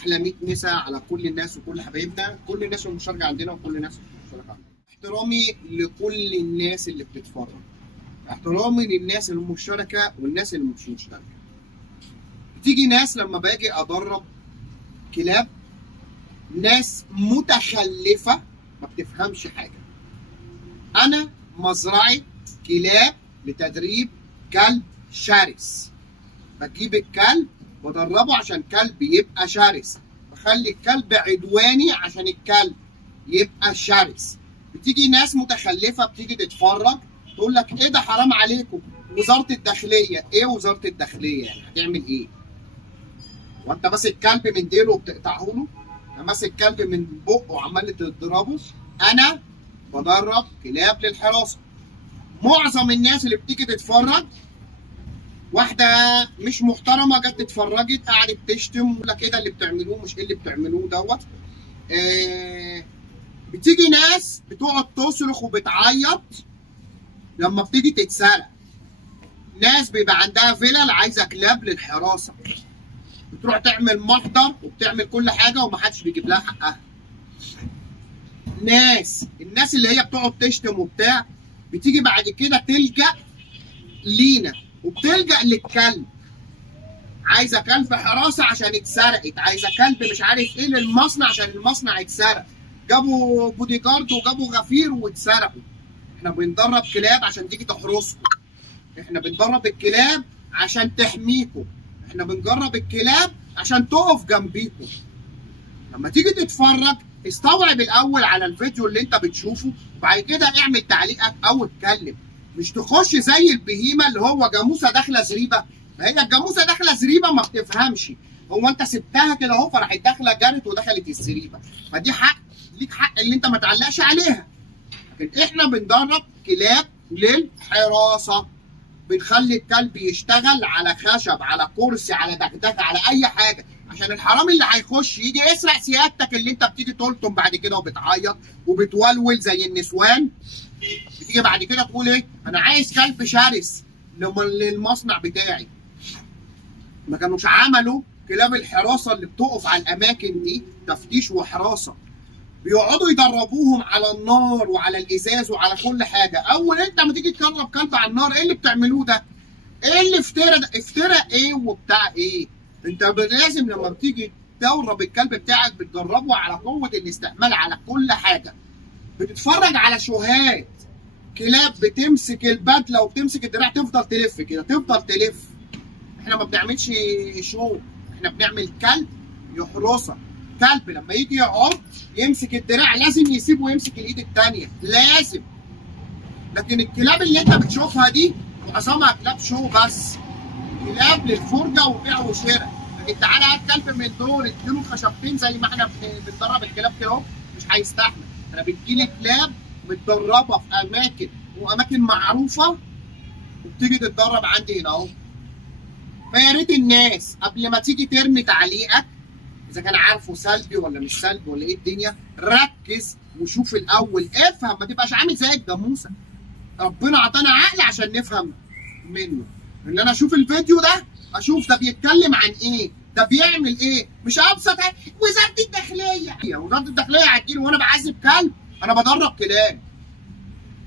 احلى 100 مسا على كل الناس وكل حبايبنا، كل الناس المشاركه عندنا وكل الناس المشاركه عندنا. احترامي لكل الناس اللي بتتفرج، احترامي للناس المشتركه والناس اللي مش مشتركه. بتيجي ناس لما باجي ادرب كلاب، ناس متخلفه ما بتفهمش حاجه. انا مزرعه كلاب لتدريب كلب شرس. بجيب الكلب بدربه عشان كلب يبقى شرس، بخلي الكلب عدواني عشان الكلب يبقى شرس. بتيجي ناس متخلفه بتيجي تتفرج تقول لك ايه ده حرام عليكم، وزاره الداخليه. ايه وزاره الداخليه يعني؟ هتعمل ايه؟ وانت ماسك كلب من ديله وبتقطعه له؟ انت ماسك كلب من بقه وعمال تضربه؟ انا بدرب كلاب للحراسه. معظم الناس اللي بتيجي تتفرج، واحده مش محترمه جت اتفرجت قعدت تشتم ولا كده اللي بتعملوه مش ايه اللي بتعملوه دوت. بتيجي ناس بتقعد تصرخ وبتعيط لما بتيجي تتسرق. ناس بيبقى عندها فيلل عايزه كلاب للحراسه، بتروح تعمل محضر وبتعمل كل حاجه ومحدش بيجيب لها حقها. الناس اللي هي بتقعد تشتم وبتاع بتيجي بعد كده تلجأ لينا وبتلجأ للكلب. عايزه كلب حراسه عشان اتسرقت، عايزه كلب مش عارف ايه للمصنع عشان المصنع اتسرق، جابوا بودي جارد وجابوا غفير واتسرقوا. احنا بندرب كلاب عشان تيجي تحرسكم، احنا بندرب الكلاب عشان تحميكم، احنا بنجرب الكلاب عشان تقف جنبيكم. لما تيجي تتفرج استوعب الاول على الفيديو اللي انت بتشوفه، وبعد كده اعمل تعليقك او اتكلم. مش تخش زي البهيمه اللي هو جاموسه داخله زريبه. ما هي الجاموسه داخله زريبه ما بتفهمش، هو انت سبتها كده اهو فراحت داخله جرت ودخلت الزريبه، فدي حق ليك، حق اللي انت ما تعلقش عليها. لكن احنا بندرب كلاب للحراسه، بنخلي الكلب يشتغل على خشب، على كرسي، على دغدغه، على اي حاجه، عشان الحرامي اللي هيخش يجي يسرق سيادتك اللي انت بتيجي تلطم بعد كده وبتعيط وبتولول زي النسوان. بتيجي بعد كده تقول ايه؟ انا عايز كلب شرس للمصنع بتاعي. ما كانوش عملوا كلاب الحراسه اللي بتقف على الاماكن دي تفتيش وحراسه، بيقعدوا يدربوهم على النار وعلى الازاز وعلى كل حاجه. اول انت ما تيجي تجرب كلب على النار ايه اللي بتعملوه ده؟ ايه اللي افترى ايه وبتاع ايه؟ انت لازم لما بتيجي تدرب الكلب بتاعك بتدربه على قوه الاستحمال على كل حاجه. بتتفرج على شوهات كلاب بتمسك البدله وبتمسك الدراع تفضل تلف كده، تفضل تلف. احنا ما بنعملش شو، احنا بنعمل كلب يحرسك. كلب لما يجي يقعد يمسك الدراع لازم يسيبه ويمسك الايد الثانيه، لازم. لكن الكلاب اللي انت بتشوفها دي معظمها كلاب شو بس، كلاب للفرجه وبيع وشراء. لكن تعالى هات كلب من دول اديله خشبتين زي ما احنا بندرب الكلاب كده اهو مش هيستحمل. انا بتجيلي كلاب متدربه في اماكن واماكن معروفه وبتيجي تتدرب عندي هنا اهو. فيا ريت الناس قبل ما تيجي ترمي تعليقك اذا كان عارفه سلبي ولا مش سلبي ولا ايه الدنيا، ركز وشوف الاول، افهم، ما تبقاش عامل زي الجاموسه. ربنا عطانا عقل عشان نفهم منه. ان انا اشوف الفيديو ده اشوف ده بيتكلم عن ايه، ده بيعمل ايه، مش ابسط وزاره الداخليه. وزاره الداخليه هتجيلي وانا بعذب كلب؟ انا بدرب كلاب.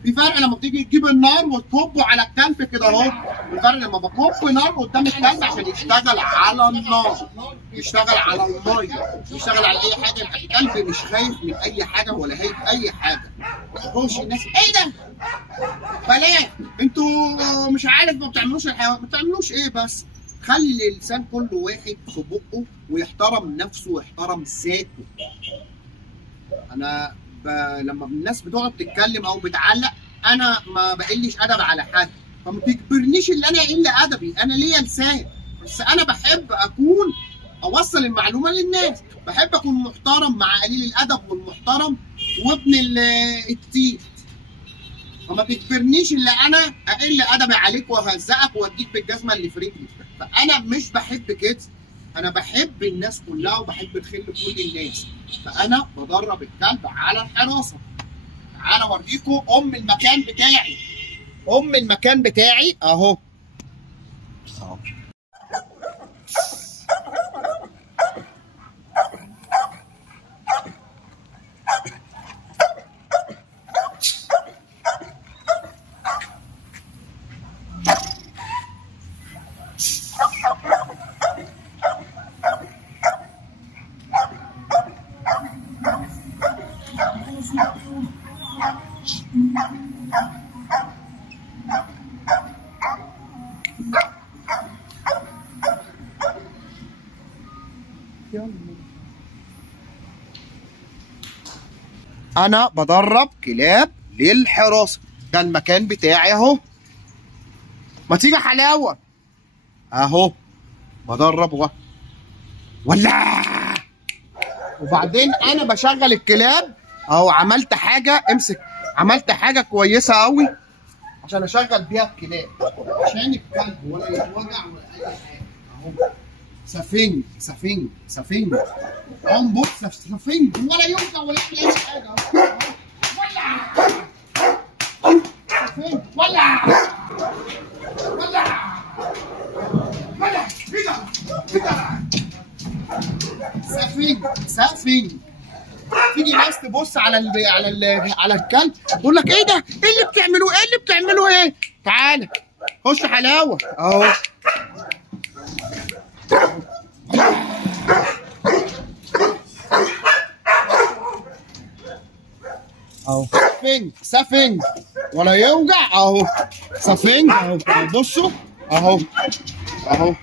في فرق لما بتيجي تجيب النار وتكبه على الكلب كده اهو، في فرق لما بكب نار قدام الكلب عشان يشتغل على النار، يشتغل على الميه، يشتغل على اي حاجه. الكلب مش خايف من اي حاجه ولا هايف اي حاجه. تخش الناس ايه ده؟ بلاش انتوا مش عارف ما بتعملوش الحيوان، ما بتعملوش ايه بس؟ خلي لسان كل واحد في بقه ويحترم نفسه ويحترم ذاته. انا لما الناس بتقعد تتكلم او بتعلق انا ما بقلش ادب على حد، فما تجبرنيش ان انا اقل ادبي. انا ليا لسان بس انا بحب اكون اوصل المعلومه للناس، بحب اكون محترم مع قليل الادب والمحترم وابن التيت. فما تجبرنيش ان انا اقل ادبي عليك وهزقك واديك بالجزمه اللي في رجلي. فانا مش بحب كده، انا بحب الناس كلها وبحب الخير لكل الناس. فانا بدرب الكلب على الحراسه. تعالى اوريكم المكان بتاعي. المكان بتاعي اهو. يلا. انا بدرب كلاب للحراسه، ده المكان بتاعي اهو. ما تيجي حلاوه اهو بدرب اهو. ولا وبعدين انا بشغل الكلاب اهو. عملت حاجه، امسك، عملت حاجه كويسه قوي عشان اشغل بيها الكلاب، عشان الكلب ولا يتوجع ولا اي حاجه اهو. سفنج سفنج سفنج انبط سفنج ولا يوجع ولا يعمل اي حاجه اهو. ولع سفنج ولع ولع ولع. ايه ده؟ ايه ده؟ سفنج سفنج. تيجي ناس تبص على الكلب تقول لك ايه ده؟ ايه اللي بتعملوه؟ ايه اللي بتعملوه؟ ايه؟ تعالى خش حلاوه اهو. اهو سفنج سفنج ولا يوجع اهو. سفنج اهو. بصوا اهو اهو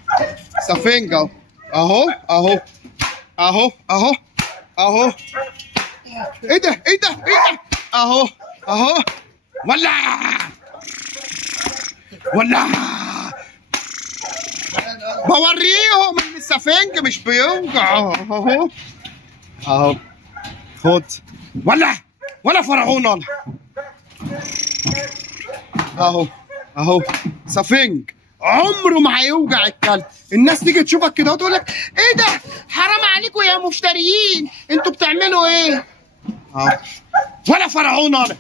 سفنج اهو اهو اهو اهو اهو اهو. ايه ده؟ ايه ده؟ ايه ده؟ اهو اهو. ولع ولع. بوريهم ان السفنج مش بيوجع اهو اهو. خد. ولع ولا فرعون ولا اهو اهو. سفنج عمره ما هيوجع الكلب. الناس تيجي تشوفك كده وتقول لك ايه ده؟ حرام عليكم يا مفتريين، انتوا بتعملوا ايه؟ اهو. ولا فرعون ولا.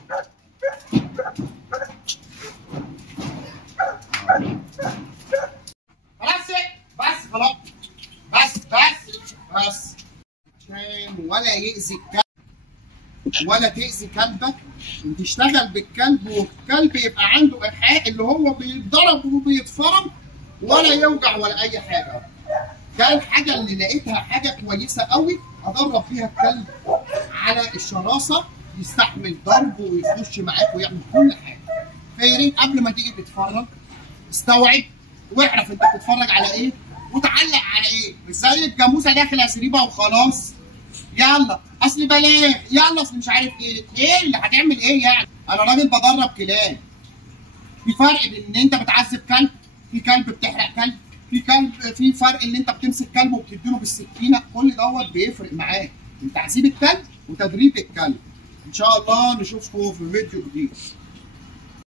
بس خلاص. بس ولا يأذي الكلب ولا تأذي كلبك. تشتغل بالكلب والكلب يبقى عنده إيحاء اللي هو بيتضرب وبيتفرم ولا يوجع ولا أي حاجة. ده الحاجة اللي لقيتها حاجة كويسة قوي أدرب فيها الكلب على الشراسة، يستحمل ضرب ويخش معاك ويعمل كل حاجة. فيا ريت قبل ما تيجي تتفرج استوعب واعرف أنت بتتفرج على إيه وتعلق على إيه. مش زي الجاموسة داخل أسريبها وخلاص. يلا اصل بلاش، يلا اصل مش عارف ايه. ايه اللي هتعمل ايه يعني؟ انا راجل بدرب كلاب. في فرق بين ان انت بتعذب كلب، في كلب بتحرق كلب، في فرق ان انت بتمسك كلب وبتديله بالسكينه. كل دوت بيفرق معاك من تعذيب الكلب وتدريب الكلب. ان شاء الله نشوفكم في فيديو جديد.